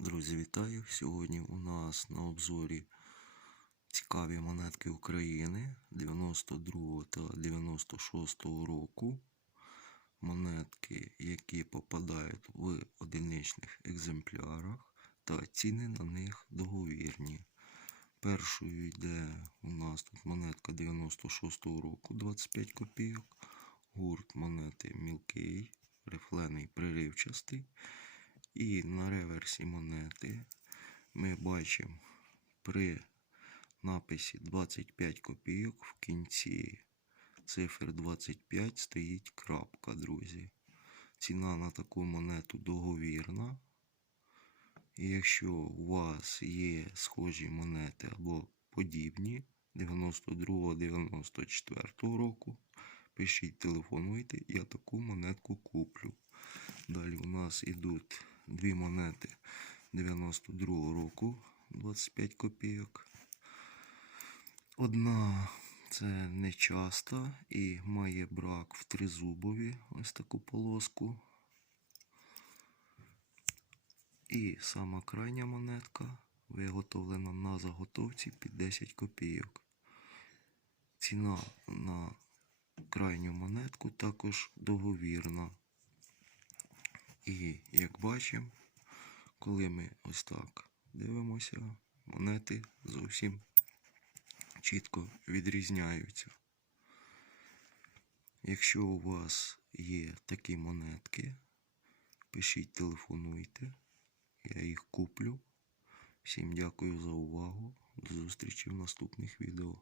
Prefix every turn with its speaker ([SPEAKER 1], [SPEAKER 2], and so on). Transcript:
[SPEAKER 1] Друзі, вітаю! Сьогодні у нас на обзорі цікаві монетки України 92 та 96 року. Монетки, які попадають в одиничних екземплярах, та ціни на них договірні. Першою йде у нас тут монетка 96 року 25 копійок. Гурт монети мілкий, рифлений приривчастий. І на реверсі монети ми бачимо при написі 25 копійок в кінці цифр 25 стоїть крапка, друзі. Ціна на таку монету договірна. І якщо у вас є схожі монети або подібні 92-94 року, пишіть, телефонуйте, я таку монетку куплю. Далі у нас ідуть дві монети 92 року 25 копійок. Одна це нечаста і має брак в тризубові, ось таку полоску. І сама крайня монетка виготовлена на заготовці під 10 копійок. Ціна на крайню монетку також договірна. І як бачимо, коли ми ось так дивимося, монети зовсім чітко відрізняються. Якщо у вас є такі монетки, пишіть, телефонуйте, я їх куплю. Всім дякую за увагу. До зустрічі в наступних відео.